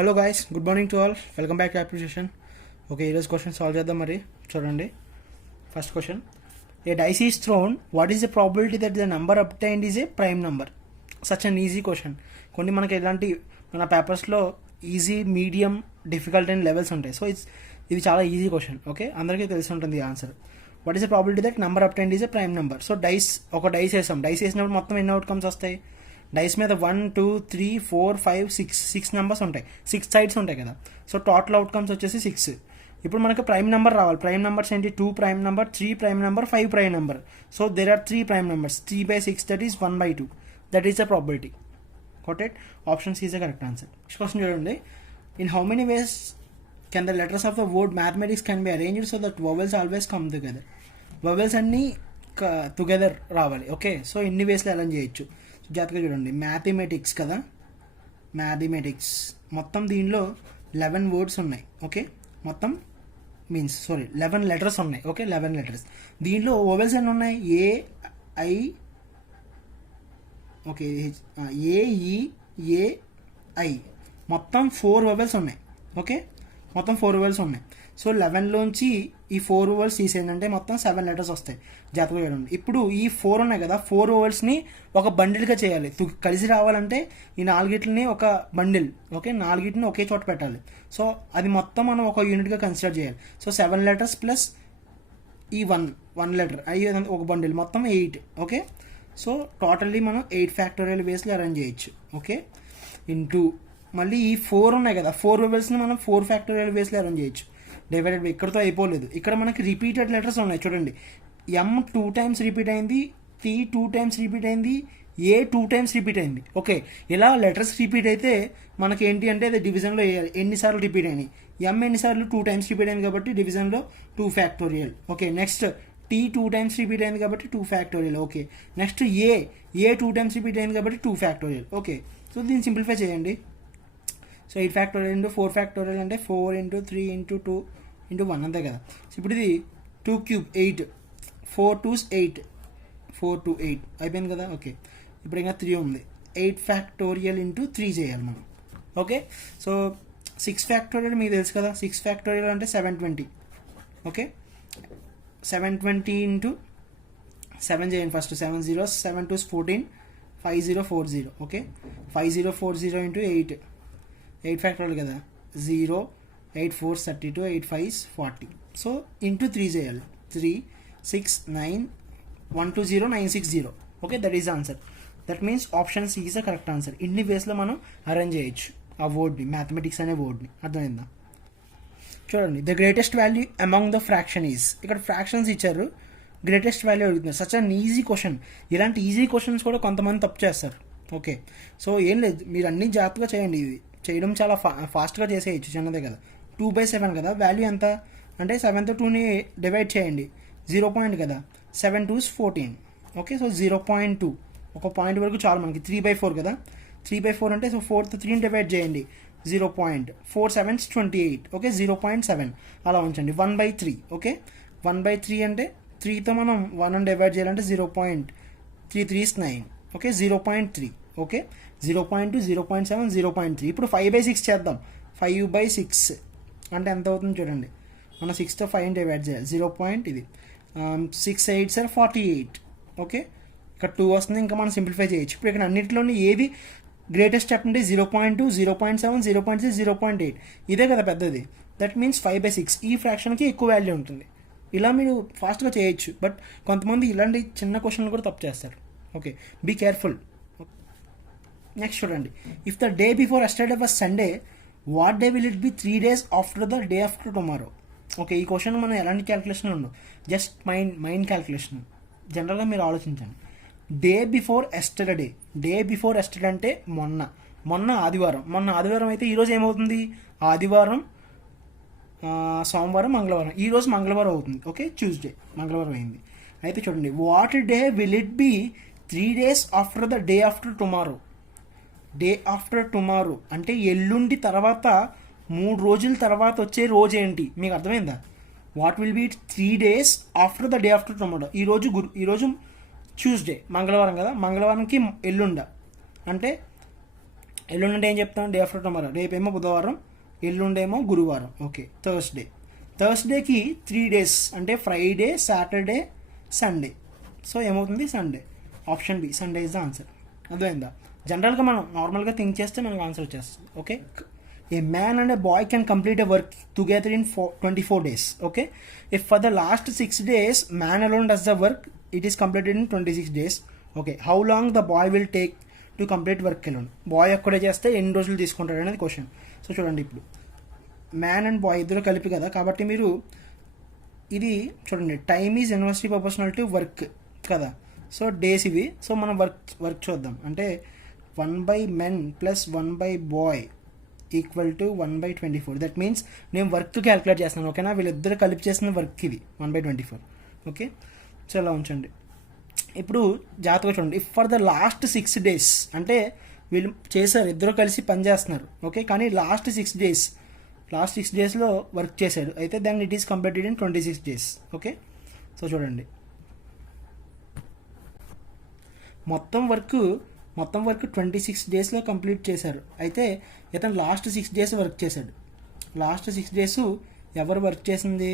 Hello guys, good morning to all. Welcome back to appreciation. Okay, ఈరోజు question solve చేద్దాం. మరి చూడండి, first question. A dice is thrown, what is the probability that the number obtained is a prime number? Such an easy question. కొన్ని మనకి ఎలాంటి మన పేపర్స్లో easy, medium, difficult and levels ఉంటాయి. సో ఇది చాలా ఈజీ క్వశ్చన్. ఓకే, అందరికీ తెలిసి ఉంటుంది ఈ answer. What is the probability that number obtained is a prime number? So ఒక డైస్ వేసాం. డైస్ వేసినప్పుడు మొత్తం ఎన్ని అవుట్కమ్స్ వస్తాయి? డైస్ మీద 1, 2, 3, 4, 5, 6 నెంబర్స్ ఉంటాయి. 6 సైడ్స్ ఉంటాయి కదా. సో టోటల్ అవుట్కమ్స్ వచ్చేసి 6. ఇప్పుడు మనకి ప్రైమ్ నెంబర్ రావాలి. ప్రైమ్ నెంబర్స్ ఏంటి? 2 prime number, 3 prime number, 5 prime number. So there are 3 prime numbers. 3/6 that is 1/2. That is the probability. Got it? Option C is the correct answer. Next question చూడండి. In how many ways can the letters of the word mathematics can be arranged so that vowels always come together? vowels అన్నీ together రావాలి. Okay, so ఎన్ని వేస్లో arrange చేయొచ్చు? జాగ్రత్తగా చూడండి. Mathematics కదా, mathematics మొత్తం దీనిలో 11 వర్డ్స్ ఉన్నాయి. ఓకే, మొత్తం 11 లెటర్స్ ఉన్నాయి. Okay, 11 letters. దీనిలో వోవెల్స్ ఎన్ని ఉన్నాయి? ఏ, ఐ, ఓకే, ఏఈఏఐ మొత్తం 4 వోవెల్స్ ఉన్నాయి. ఓకే, మొత్తం 4 వోవెల్స్ ఉన్నాయి. సో 11లోంచి ఈ 4 వోవెల్స్ తీసేయండి, మొత్తం 7 లెటర్స్ వస్తాయి. జాగ్రత్తగా చూడండి. ఇప్పుడు ఈ 4 ఉన్నాయి కదా, 4 వోవెల్స్ని ఒక బండిల్గా చేయాలి. కలిసి రావాలంటే ఈ 4ని ఒక బండిల్, ఓకే, 4ని ఒకే చోట పెట్టాలి. సో అది మొత్తం మనం ఒక యూనిట్గా కన్సిడర్ చేయాలి. సో 7 లెటర్స్ ప్లస్ ఈ 1 లెటర్ అయ్యి ఒక బండిల్, మొత్తం 8. ఓకే, సో టోటల్లీ మనం 8 ఫ్యాక్టోరియల్ వేస్లో అరేంజ్ చేయొచ్చు. ఓకే, ఇంటూ మళ్ళీ ఈ 4 ఉన్నాయి కదా, 4 వోవెల్స్ని మనం 4 ఫ్యాక్టోరియల్ వేస్లో అరేంజ్ చేయొచ్చు. డివైడెడ్ బై, ఇక్కడతో అయిపోలేదు. ఇక్కడ మనకి రిపీటెడ్ లెటర్స్ ఉన్నాయి. చూడండి, ఎం 2 టైమ్స్ రిపీట్ అయింది, టీ 2 టైమ్స్ రిపీట్ అయింది, ఏ 2 టైమ్స్ రిపీట్ అయింది. ఓకే, ఇలా లెటర్స్ రిపీట్ అయితే మనకి ఏంటి అంటే అది డివిజన్లో వేయాలి. ఎన్నిసార్లు రిపీట్ అయినాయి? ఎం ఎన్నిసార్లు 2 టైమ్స్ రిపీట్ అయింది కాబట్టి డివిజన్లో 2 factorial. Okay, next T 2 times repeat అయింది కాబట్టి 2 factorial. Okay, next A 2 times repeat అయింది కాబట్టి 2 ఫ్యాక్టోరియల్. ఓకే, సో దీన్ని సింప్లిఫై చేయండి. సో 8 ఫ్యాక్టోరియల్ ఇంటూ 4 ఫ్యాక్టోరియల్ అంటే 4 × 3 × 2 × 1 అంతే కదా. సో ఇప్పుడు ఇది 2 క్యూబ్ 8, 4 2s 8, 4 2 8 అయిపోయింది కదా. ఓకే, ఇప్పుడు ఇంకా 3 ఉంది. 8 ఫ్యాక్టోరియల్ ఇంటూ 3 చేయాలి మనం. ఓకే, సో 6 ఫ్యాక్టోరియల్ మీకు తెలుసు కదా. 6 ఫ్యాక్టోరియల్ అంటే 720. ఓకే, 720 ఇంటూ 7 చేయండి first. 7 zeros, 7 2s 14, 5040. Okay, 5040 into 8 factorial కదా. 0, 8 4s 32, 8 5s 40. సో ఇంటూ 3 చేయాలి. 3 6 9 120 960. Okay, that is answer. That means option C is the correct answer. ఇన్ని వేస్లో మనం అరేంజ్ చేయొచ్చు ఆ వర్డ్ని, మ్యాథమెటిక్స్ అనే వర్డ్ని. అర్థమైందా? చూడండి, the greatest value among the fraction is. ఇక్కడ ఫ్రాక్షన్స్ ఇచ్చారు, గ్రేటెస్ట్ వాల్యూ అడుగుతున్నారు. Such an easy question. ఇలాంటి ఈజీ క్వశ్చన్స్ కూడా కొంతమంది తప్పు చేస్తారు. ఓకే, సో ఏం లేదు, మీరు అన్ని జాగ్రత్తగా చేయండి. ఇది చేయడం చాలా ఫాస్ట్గా చేసేయచ్చు, చిన్నదే కదా. 2/7 కదా, వాల్యూ ఎంత అంటే 7తో 2ని డివైడ్ చేయండి. 0 పాయింట్ కదా, 7 2s 14. ఓకే, సో 0.2 ఒక పాయింట్ వరకు చాలు మనకి. 3/4 కదా, 3/4 అంటే సో 4తో 3ని డివైడ్ చేయండి. 0.4 7s 28. ఓకే, 0.7 అలా ఉంచండి. 1/3. ఓకే, 1/3 అంటే 3తో మనం 1 డివైడ్ చేయాలంటే 0.3 3s 9. ఓకే, 0.3. ఓకే, 0.2 0.7 0.3. ఇప్పుడు 5/6 చేద్దాం. 5/6 అంటే ఎంత అవుతుంది చూడండి. మనం 6తో 5ని డివైడ్ చేయాలి. 0. ఇది 6 8s 48. ఓకే, ఇక్కడ 2 వస్తుంది. ఇంకా మనం సింప్లిఫై చేయొచ్చు. ఇప్పుడు ఇక్కడ అన్నింటిలోని ఏది గ్రేటెస్ట్ స్టెప్ అంటే 0.2 0.7 0.6 0.8 ఇదే కదా పెద్దది. That means 5/6. ఈ ఫ్రాక్షన్కి ఎక్కువ వాల్యూ ఉంటుంది. ఇలా మీరు ఫాస్ట్గా చేయొచ్చు. బట్ కొంతమంది ఇలాంటి చిన్న క్వశ్చన్లు కూడా తప్పు చేస్తారు. Okay, be careful. నెక్స్ట్ చూడండి, if the day before yesterday was Sunday, what day will it be 3 days after the day after tomorrow? Okay, ఈ క్వశ్చన్ మనం ఎలాంటి క్యాలిక్యులేషన్ ఉండవు, జస్ట్ మైండ్ క్యాలిక్యులేషన్. జనరల్గా మీరు ఆలోచించండి. Day before yesterday. Day before yesterday అంటే మొన్న ఆదివారం అయితే ఈరోజు ఏమవుతుంది? ఆదివారం, సోమవారం, మంగళవారం. ఈరోజు మంగళవారం అవుతుంది. ఓకే, ట్యూస్డే మంగళవారం అయింది. అయితే చూడండి, what day will it be 3 days after the day after tomorrow? Day after tomorrow అంటే ఎల్లుండి తర్వాత 3 రోజుల తర్వాత వచ్చే రోజు ఏంటి? మీకు అర్థమైందా? What will be 3 days after the day after tomorrow. ఈరోజు ట్యూస్డే, మంగళవారం కదా. మంగళవారంకి ఎల్లుండ అంటే ఎల్లుండి అంటే ఏం చెప్తాం, డే ఆఫ్టర్ టుమారో, రేపేమో బుధవారం, ఎల్లుండేమో గురువారం. ఓకే, థర్స్డేకి 3 days అంటే ఫ్రైడే, సాటర్డే, సండే. సో ఏమవుతుంది, Sunday. Option B, Sunday is the answer. అర్థమైందా? జనరల్గా మనం నార్మల్గా థింక్ చేస్తే మనకు ఆన్సర్ వచ్చేస్తుంది. Okay, a man and a boy can complete a work together in 24 days. Okay, if for the last 6 days man alone does the work, it is completed in 26 days. Okay, how long the boy will take to complete work alone? Bye ఒక్కడే చేస్తే ఎన్ని రోజులు తీసుకుంటాడు అనేది question. So చూడండి, ఇప్పుడు man and bye ఇద్దరు కలిపి కదా, కాబట్టి మీరు ఇది చూడండి, time is inversely proportional to work కదా. సో డేస్ ఇవి. సో మనం వర్క్ చూద్దాం. అంటే 1/men + 1/boy equal to 1/24. That means నేను వర్క్ క్యాలిక్యులేట్ చేస్తాను. ఓకేనా, వీళ్ళిద్దరు కలిపి చేసిన వర్క్ ఇది 1/24. ఓకే, సో ఇలా ఉంచండి. ఇప్పుడు జాగ్రత్తగా చూడండి, if for the last 6 days అంటే వీళ్ళు చేశారు, ఇద్దరు కలిసి పని చేస్తున్నారు. ఓకే, కానీ లాస్ట్ 6 daysలో వర్క్ చేశాడు, అయితే then it is completed in 26 days. Okay, so చూడండి, మొత్తం వర్క్ 26 daysలో కంప్లీట్ చేశారు. అయితే ఇతను లాస్ట్ 6 days వర్క్ చేశాడు. లాస్ట్ 6 days ఎవరు వర్క్ చేసింది?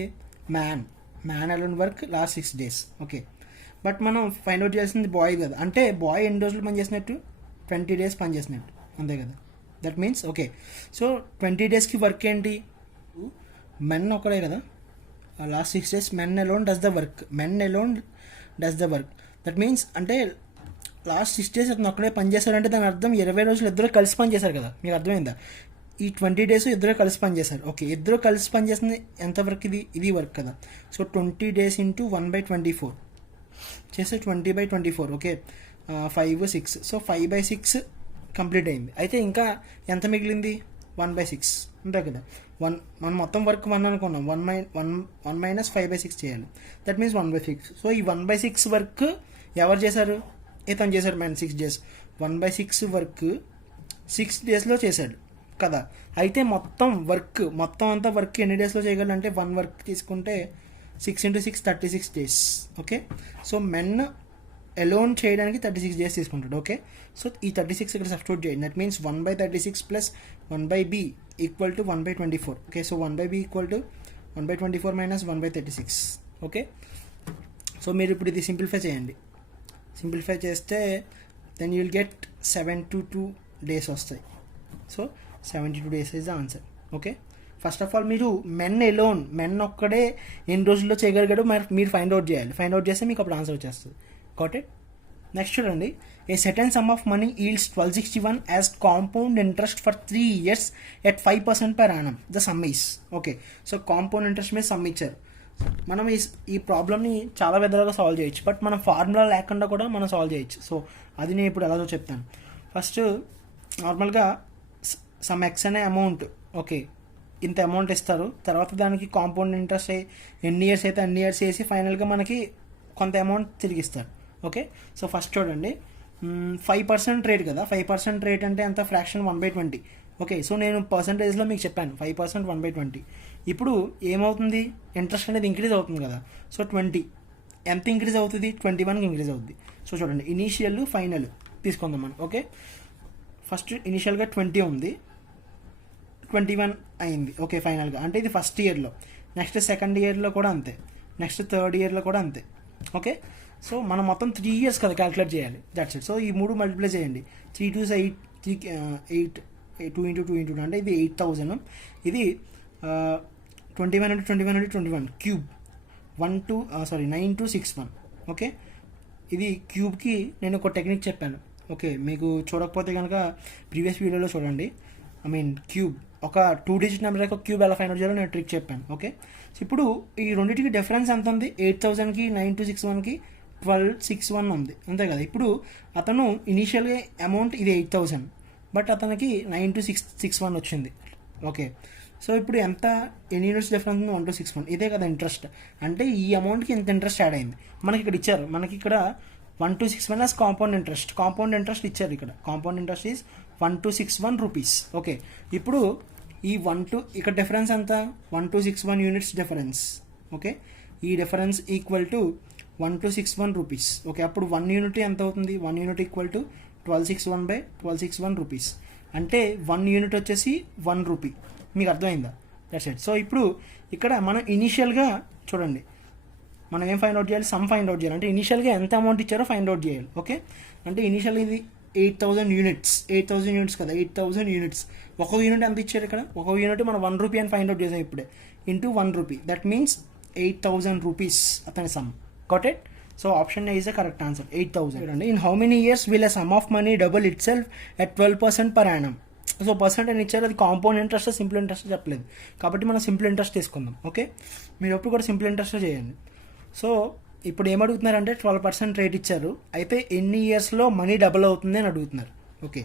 Man alone work last 6 days. Okay, but మనం ఫైండ్ అవుట్ చేసింది బాయ్ కదా, అంటే బాయ్ ఎన్ని రోజులు పని చేసినట్టు? 20 days పని చేసినట్టు, అంతే కదా. దట్ మీన్స్ ఓకే, సో 20 daysకి వర్క్ ఏంటి? మెన్ ఒకడే కదా, last 6 days men alone does the work. That means అంటే లాస్ట్ 6 days అతను ఒక్కడే పని చేశారంటే దాని అర్థం 20 రోజులు ఇద్దరు కలిసి పని చేశారు కదా. మీకు అర్థమైందా? ఈ 20 days ఇద్దరు కలిసి పని చేశారు. ఓకే, ఇద్దరు కలిసి పని చేసింది ఎంత వర్క్? ఇది వర్క్ కదా. సో 20 days ఇంటూ 1/24 చేస్తే 20/24. ఓకే, 5, 6. సో 5/6 కంప్లీట్ అయింది. అయితే ఇంకా ఎంత మిగిలింది? 1/6 అంతే కదా. మనం మొత్తం వర్క్ 1 అనుకున్నాం, 1 - 5/6 చేయాలి. That means 1/6. సో ఈ 1/6 వర్క్ ఎవరు చేశారు? ఇతను చేశాడు. మ్యాన్ 6 days 1/6 వర్క్ 6 daysలో చేశాడు కదా. అయితే మొత్తం అంతా వర్క్ ఎన్ని డేస్లో చేయగలంటే 1 వర్క్ తీసుకుంటే 6 × 6 36 days. Okay, so men alone చేయడానికి 36 days తీసుకుంటాడు. ఓకే, సో ఈ 36 ఇక్కడ సబ్స్టిట్యూట్ చేయండి. That means 1/36 + 1/b equal to 1/24. Okay, so 1/b equal to 1/24 - 1/36. Okay, so మీరు ఇప్పుడు ఇది సింప్లిఫై చేయండి. సింప్లిఫై చేస్తే then you will get 72 days వస్తాయి. So 72 days is the answer. Okay, first of all మీరు మెన్ ఒక్కడే ఎన్ని రోజుల్లో చేయగలిగాడు మీరు ఫైండ్ అవుట్ చేయాలి. ఫైండ్ అవుట్ చేస్తే మీకు అప్పుడు ఆన్సర్ వచ్చేస్తుంది. Got it? నెక్స్ట్ చూడండి, a certain some of money yields 1261 as compound interest for 3 years at 5% per annum. The sum is. Okay, so compound interest మీద సమ్ ఇచ్చారు. మనం ఈ ప్రాబ్లమ్ని చాలా విధాలుగా సాల్వ్ చేయొచ్చు, బట్ మనం ఫార్ములా లేకుండా కూడా మనం సాల్వ్ చేయొచ్చు. సో అది నేను ఇప్పుడు ఎలాగో చెప్తాను. ఫస్ట్ నార్మల్గా సమ్ ఎక్స్ అనే అమౌంట్, ఓకే, ఇంత అమౌంట్ ఇస్తారు. తర్వాత దానికి కాంపౌండ్ ఇంట్రెస్ట్ ఎన్ని ఇయర్స్ అయితే అన్ని ఇయర్స్ వేసి ఫైనల్గా మనకి కొంత అమౌంట్ తిరిగిస్తారు. ఓకే, సో ఫస్ట్ చూడండి, 5% రేట్ కదా. 5% రేట్ అంటే ఎంత? ఫ్రాక్షన్ 1/20. ఓకే, సో నేను పర్సంటేజ్లో మీకు చెప్పాను 5% 1/20. ఇప్పుడు ఏమవుతుంది? ఇంట్రెస్ట్ అనేది ఇంక్రీజ్ అవుతుంది కదా. సో 20 ఎంత ఇంక్రీజ్ అవుతుంది? 21కి ఇంక్రీజ్ అవుతుంది. సో చూడండి, ఇనీషియల్ ఫైనల్ తీసుకుందాం మనం. ఓకే, ఫస్ట్ ఇనీషియల్గా 20 ఉంది, 21 అయింది. ఓకే, ఫైనల్గా అంటే ఇది ఫస్ట్ ఇయర్లో. నెక్స్ట్ సెకండ్ ఇయర్లో కూడా అంతే, నెక్స్ట్ థర్డ్ ఇయర్లో కూడా అంతే. ఓకే, సో మనం మొత్తం 3 years కదా క్యాలిక్యులేట్ చేయాలి. That's it. సో ఈ 3 మల్టిప్లై చేయండి. 3 2 8 2 × 2 × 2 అంటే ఇది 8000. ఇది 21 × 21 × 21 క్యూబ్ 9261. ఓకే, ఇది క్యూబ్కి నేను ఒక టెక్నిక్ చెప్పాను. ఓకే, మీకు చూడకపోతే కనుక ప్రీవియస్ వీడియోలో చూడండి. క్యూబ్ ఒక 2 digit నెంబర్ ఒక క్యూబ్ ఎలా ఫైండ్ అవుట్ చేయాలో నేను ట్రిక్ చెప్పాను. ఓకే, సో ఇప్పుడు ఈ రెండింటికి డిఫరెన్స్ ఎంత ఉంది? 8000కి 9261కి 1261 ఉంది, అంతే కదా. ఇప్పుడు అతను ఇనీషియల్గా అమౌంట్ ఇది 8000, బట్ అతనికి 9261 వచ్చింది. ఓకే, సో ఇప్పుడు ఎంత ఎన్ని యూనిట్స్ డిఫరెన్స్ ఉంది? 1261. ఇదే కదా ఇంట్రెస్ట్ అంటే. ఈ అమౌంట్కి ఇంత ఇంట్రెస్ట్ యాడ్ అయింది. మనకి ఇక్కడ ఇచ్చారు, మనకి ఇక్కడ 1261 as కాంపౌండ్ ఇంట్రెస్ట్ ఇచ్చారు. ఇక్కడ compound interest is 1261 rupees. Okay, ఇప్పుడు ఈ ఇక్కడ డిఫరెన్స్ ఎంత? 1261 యూనిట్స్ డిఫరెన్స్. ఓకే, ఈ difference equal to 1261 rupees. Okay, అప్పుడు 1 యూనిట్ ఎంత అవుతుంది? 1 యూనిట్ ఈక్వల్ టు 1261/1261 రూపీస్. అంటే 1 యూనిట్ వచ్చేసి 1 రూపీ. మీకు అర్థమైందా? That's it. సో ఇప్పుడు ఇక్కడ మనం ఇనీషియల్గా చూడండి, మనం ఏం ఫైండ్ అవుట్ చేయాలి? సమ్ ఫైండ్ అవుట్ చేయాలి. అంటే ఇనీషియల్గా ఎంత అమౌంట్ ఇచ్చారో ఫైండ్ అవుట్ చేయాలి. ఓకే, అంటే ఇనీషియల్ ఇది 8,000 యూనిట్స్. 8,000 యూనిట్స్ కదా, 8,000 యూనిట్స్. ఒక యూనిట్ ఎంత ఇచ్చారు ఇక్కడ? ఒక యూనిట్ మనం 1 రూపీ అని ఫైండ్ అవుట్ చేసాం ఇప్పుడే, into 1 rupee. That means 8,000 rupees అతని sum. Got it? So option A is the correct answer, 8,000. అండి, in how many years will a sum of money double itself at 12% per annum? So percent అని ఇచ్చారు, అది compound interest simple interest చెప్పలేదు, కాబట్టి మనం simple interest తీసుకుందాం. Okay, మీరు ఎప్పుడు కూడా సింపుల్ ఇంట్రెస్ట్ చేయండి. సో ఇప్పుడు ఏమడుగుతున్నారంటే 12% రేట్ ఇచ్చారు, అయితే ఎన్ని ఇయర్స్లో మనీ డబుల్ అవుతుంది అని అడుగుతున్నారు. ఓకే,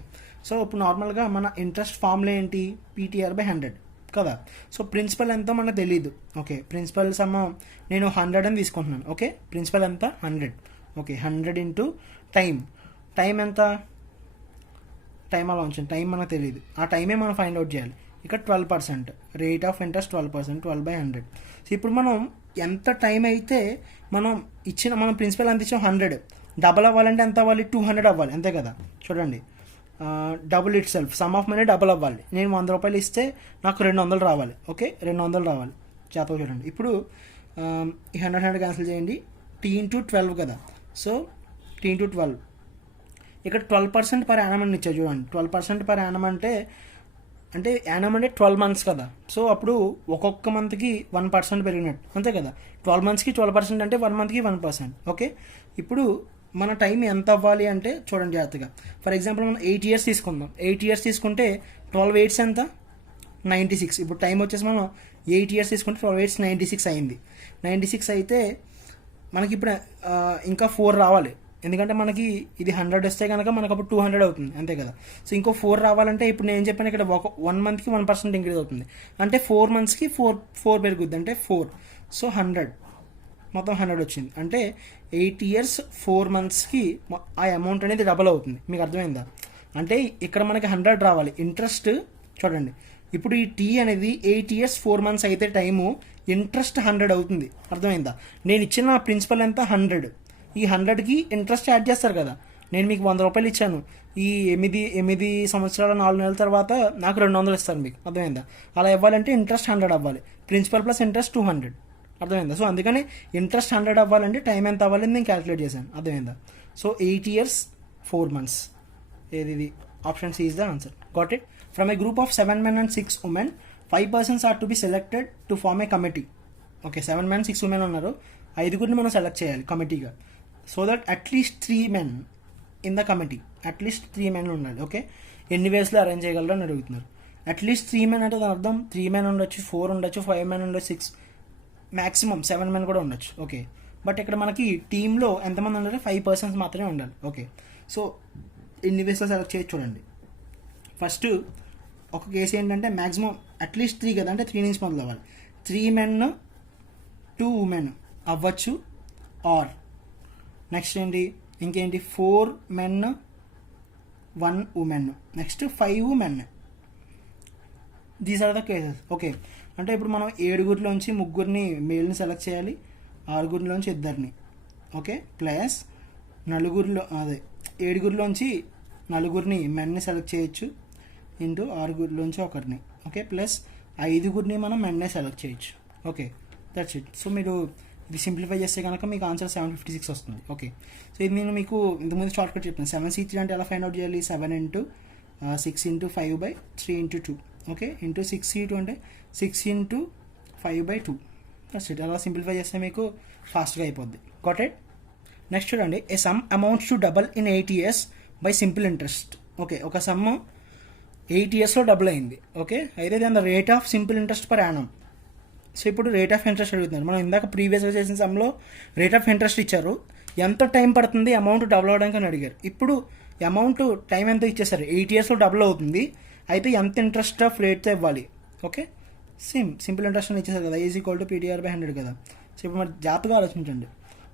సో ఇప్పుడు నార్మల్గా మన ఇంట్రెస్ట్ ఫార్ములా ఏంటి? PTR/100 కదా. సో ప్రిన్సిపల్ ఎంతో మనకు తెలియదు. ఓకే, ప్రిన్సిపల్ సమ్ నేను 100 అని తీసుకుంటున్నాను. ఓకే, ప్రిన్సిపల్ ఎంత? 100. ఓకే, 100 ఇంటూ టైం ఎంత? టైం అలా ఉంచండి, టైం మనకు తెలియదు, ఆ టైమే మనం ఫైండ్ అవుట్ చేయాలి. ఇక్కడ 12%, రేట్ ఆఫ్ ఇంట్రెస్ట్ 12%, 12/100. సో ఇప్పుడు మనం ఎంత టైం అయితే మనం ప్రిన్సిపల్ ఎంత ఇచ్చాం? 100. డబల్ అవ్వాలంటే ఎంత అవ్వాలి? 200 అవ్వాలి, అంతే కదా. చూడండి, double it self, some of money double అవ్వాలి. నేను 100 రూపాయలు ఇస్తే నాకు 200 రావాలి. ఓకే, 200 రావాలి. జాతర చూడండి. ఇప్పుడు ఈ 100 క్యాన్సిల్ చేయండి. T/12 కదా, సో T/12. ఇక్కడ 12% పర్ యానం అని ఇచ్చారు చూడండి. 12% పర్ యానం అంటే యానం అంటే 12 మంత్స్ కదా. సో అప్పుడు ఒక్కొక్క మంత్కి 1% పెరిగినట్టు, అంతే కదా. 12 మంత్స్కి 12% అంటే 1 మంత్కి 1%. ఓకే, ఇప్పుడు మన టైం ఎంత అవ్వాలి అంటే చూడండి జాగ్రత్తగా. ఫర్ ఎగ్జాంపుల్ మనం 8 ఇయర్స్ తీసుకుందాం. 8 ఇయర్స్ తీసుకుంటే 12 8s ఎంత? 96. ఇప్పుడు టైం వచ్చేసి మనం 8 ఇయర్స్ తీసుకుంటే 12 8s 96 అయింది. 96 అయితే మనకి ఇప్పుడు ఇంకా 4 రావాలి, ఎందుకంటే మనకి ఇది 100 వస్తే కనుక మనకు అప్పుడు 200 అవుతుంది, అంతే కదా. సో ఇంకో 4 రావాలంటే ఇప్పుడు నేను చెప్పాను ఇక్కడ 1 మంత్కి 1% ఇంక్రీజ్ అవుతుంది, అంటే 4 మంత్స్కి 4 పెరుగుద్ది, అంటే 4. సో 100, మొత్తం 100 వచ్చింది. అంటే 8 ఇయర్స్ 4 మంత్స్కి ఆ అమౌంట్ అనేది డబల్ అవుతుంది. మీకు అర్థమైందా? అంటే ఇక్కడ మనకి 100 రావాలి. ఇంట్రెస్ట్ చూడండి, ఇప్పుడు ఈ T అనేది 8 ఇయర్స్ 4 మంత్స్ అయితే టైము, ఇంట్రెస్ట్ 100 అవుతుంది. అర్థమైందా? నేను ఇచ్చిన ప్రిన్సిపల్ ఎంత? 100. ఈ 100కి ఇంట్రెస్ట్ యాడ్ చేస్తారు కదా. నేను మీకు 100 రూపాయలు ఇచ్చాను, ఈ 8 సంవత్సరాల 4 నెలల తర్వాత నాకు 200 ఇస్తాను. మీకు అర్థమైందా? అలా ఇవ్వాలంటే ఇంట్రెస్ట్ 100 అవ్వాలి, ప్రిన్సిపల్ ప్లస్ ఇంట్రెస్ట్ 200. అర్థమైందా? సో అందుకని ఇంట్రెస్ట్ 100 అవ్వాలంటే టైం ఎంత అవ్వాలని నేను క్యాలిక్యులేట్ చేశాను. అర్థమైందా? So 8 years 4 months. ఇది option C is the answer. Got it? From a group of 7 men and 6 women, 5 persons are to be selected to form a committee. Okay, 7 men 6 women ఉన్నారు, 5గురిని మనం select చేయాలి కమిటీగా. So that at least 3 men in the committee, at least 3 men ఉండాలి. Okay, ఎన్ని వేస్లో arrange చేయగలరు అని అడుగుతున్నారు. అట్లీస్ట్ 3 men అంటే దాని అర్థం 3 men ఉండొచ్చు, 4 ఉండొచ్చు, 5 men ఉండొచ్చు, 6, మ్యాక్సిమం 7 men కూడా ఉండొచ్చు. ఓకే, బట్ ఇక్కడ మనకి టీంలో ఎంతమంది ఉండాలి? 5 persons మాత్రమే ఉండాలి. ఓకే, సో ఎన్ని వేస్లో సెలెక్ట్ చేయొచ్చు చూడండి. ఫస్ట్ ఒక కేసు ఏంటంటే మ్యాక్సిమం అట్లీస్ట్ 3 కదా, అంటే 3 నుంచి మొదలు అవ్వాలి. 3 men 2 women అవ్వచ్చు. ఆర్ నెక్స్ట్ ఇంకేంటి 4 men 1 woman, next 5 men. These are the cases. Okay, అంటే ఇప్పుడు మనం 7గురిలోంచి 3 మేల్ని సెలెక్ట్ చేయాలి, 6గురిలోంచి 2. ఓకే, ప్లస్ 7గురిలోంచి 4 మెన్ని సెలెక్ట్ చేయొచ్చు, ఇంటూ 6గురిలోంచి 1. ఓకే, ప్లస్ 5గురిని మనం మెన్నే సెలెక్ట్ చేయొచ్చు. Okay, that's it. సో మీరు ఇది సింప్లిఫై చేస్తే కనుక మీకు ఆన్సర్ 756 వస్తుంది. ఓకే, సో ఇది నేను మీకు ఇంతకుముందు షార్ట్ కట్ చెప్పాను. 7C3 అంటే ఎలా ఫైండ్ అవుట్ చేయాలి? 7 into 6 into 5/3 into 2. Okay, into 6C2 అంటే 6 into 5/2. That's it. అలా సింప్లిఫై చేస్తే మీకు ఫాస్ట్గా అయిపోద్ది. Got it? నెక్స్ట్ చూడండి, a sum amounts to double in 8 years by simple interest. Okay, ఒక సమ్ 8 yearsలో డబుల్ అయింది. ఓకే, అయితే దాని rate of simple interest per annum. So ఇప్పుడు రేట్ ఆఫ్ ఇంట్రెస్ట్ అడుగుతున్నారు. మనం ఇందాక ప్రీవియస్గా చేసిన సమ్లో రేట్ ఆఫ్ ఇంట్రెస్ట్ ఇచ్చారు, ఎంత టైం పడుతుంది అమౌంట్ డబుల్ అవ్వడానికి అని అడిగారు. ఇప్పుడు అమౌంట్ టైం ఎంత ఇచ్చేసారు? 8 yearsలో డబుల్ అవుతుంది, అయితే ఎంత ఇంట్రెస్ట్ ఆఫ్ రేట్తో ఇవ్వాలి? ఓకే, సింపుల్ ఇంట్రెస్ట్ అని ఇచ్చేసారు కదా, ఈజ్ ఈక్వల్ టు PTR/100 కదా. సో ఇప్పుడు మరి జాగ్రత్తగా ఆలోచించండి.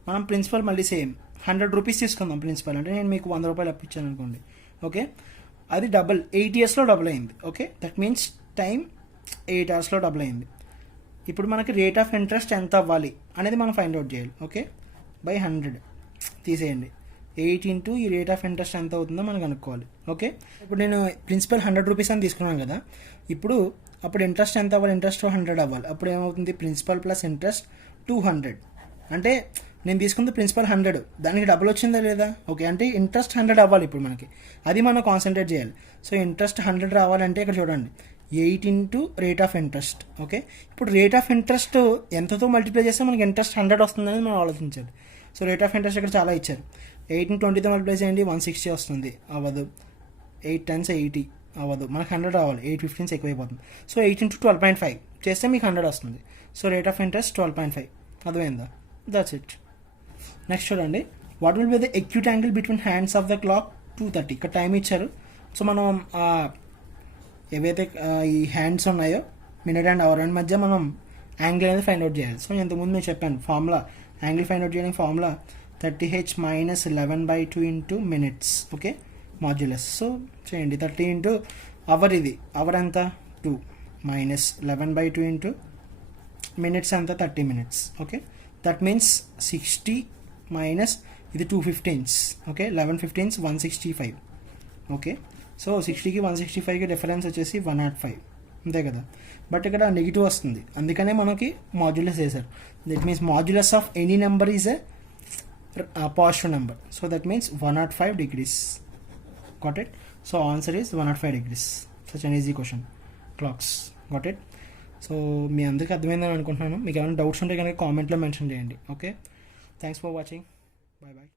మనం ప్రిన్సిపల్ మళ్ళీ సేమ్ 100 రూపీస్ తీసుకుందాం ప్రిన్సిపల్, అంటే నేను మీకు 100 రూపాయలు అప్పించాను అనుకోండి. ఓకే, అది డబుల్ 8 yearsలో డబుల్ అయింది. ఓకే, దట్ మీన్స్ టైం 8 hoursలో డబుల్ అయింది. ఇప్పుడు మనకి రేట్ ఆఫ్ ఇంట్రెస్ట్ ఎంత అవ్వాలి అనేది మనం ఫైండ్ అవుట్ చేయాలి. ఓకే, బై 100 తీసేయండి. 8 ఇంటూ ఈ రేట్ ఆఫ్ ఇంట్రెస్ట్ ఎంత అవుతుందో మనం కనుక్కోవాలి. ఓకే, ఇప్పుడు నేను ప్రిన్సిపల్ 100 రూపీస్ అని తీసుకున్నాను కదా, ఇప్పుడు అప్పుడు ఇంట్రెస్ట్ ఎంత అవ్వాలి, ఇంట్రెస్ట్ 100 అవ్వాలి. అప్పుడు ఏమవుతుంది, ప్రిన్సిపల్ ప్లస్ ఇంట్రెస్ట్ 200. అంటే నేను తీసుకుంది ప్రిన్సిపల్ 100, దానికి డబుల్ వచ్చిందా లేదా? ఓకే, అంటే ఇంట్రెస్ట్ 100 అవ్వాలి ఇప్పుడు మనకి, అది మనం కాన్సన్ట్రేట్ చేయాలి. సో ఇంట్రెస్ట్ 100 రావాలంటే ఇక్కడ చూడండి 8 into rate of interest. Okay, ఇప్పుడు రేట్ ఆఫ్ ఇంట్రెస్ట్ ఎంతతో మల్టిప్లై చేస్తే మనకి ఇంట్రెస్ట్ 100 వస్తుందని మనం ఆలోచించాలి. సో రేట్ ఆఫ్ ఇంట్రెస్ట్ ఇక్కడ చాలా ఇచ్చారు. 8ని 20తో మల్టిప్లై చేయండి, 160 వస్తుంది, అవ్వదు. 8 times 80 అవ్వదు, మనకు 100 రావాలి, 815 ఎక్కువైపోతుంది. సో 8 ఇంటూ 12.5 చేస్తే మీకు 100 వస్తుంది. So rate of interest 12.5. అర్థమైందా? That's it. నెక్స్ట్ చూడండి, what will be the acute angle between hands of the clock 2:30. ఇక్కడ టైం ఇచ్చారు. సో మనం ఏవైతే ఈ హ్యాండ్స్ ఉన్నాయో మినిట్ అండ్ అవర్ అండ్ మధ్య మనం యాంగిల్ అనేది ఫైండ్ అవుట్ చేయాలి. సో నేను ఇంతకుముందు నేను చెప్పాను ఫార్ములా, యాంగిల్ ఫైండ్ అవుట్ చేయడానికి formula 30h - 11/2 into minutes. Okay, modulus. So చేయండి 30 ఇంటూ అవర్, ఇది అవర్ ఎంత 2 మైనస్ 11/2 ఇంటూ మినిట్స్ ఎంత 30 minutes. Okay, that means 60 minus ఇది 215. ఓకే, 11 15 165. ఓకే, సో 60కి 165కి డిఫరెన్స్ వచ్చేసి 105, అంతే కదా. బట్ ఇక్కడ నెగిటివ్ వస్తుంది, అందుకనే మనకి మాడ్యులస్ వేశారు. That means modulus of any number is a positive number. So that means 105 degrees. Got it? So answer is 105 degrees. Such an easy question. Clocks. Got it? So మీ అందరికీ అర్థమైందని అనుకుంటున్నాను. మీకు ఏమైనా డౌట్స్ ఉంటే కనుక కామెంట్లో మెన్షన్ చేయండి. Okay, thanks for watching. Bye bye.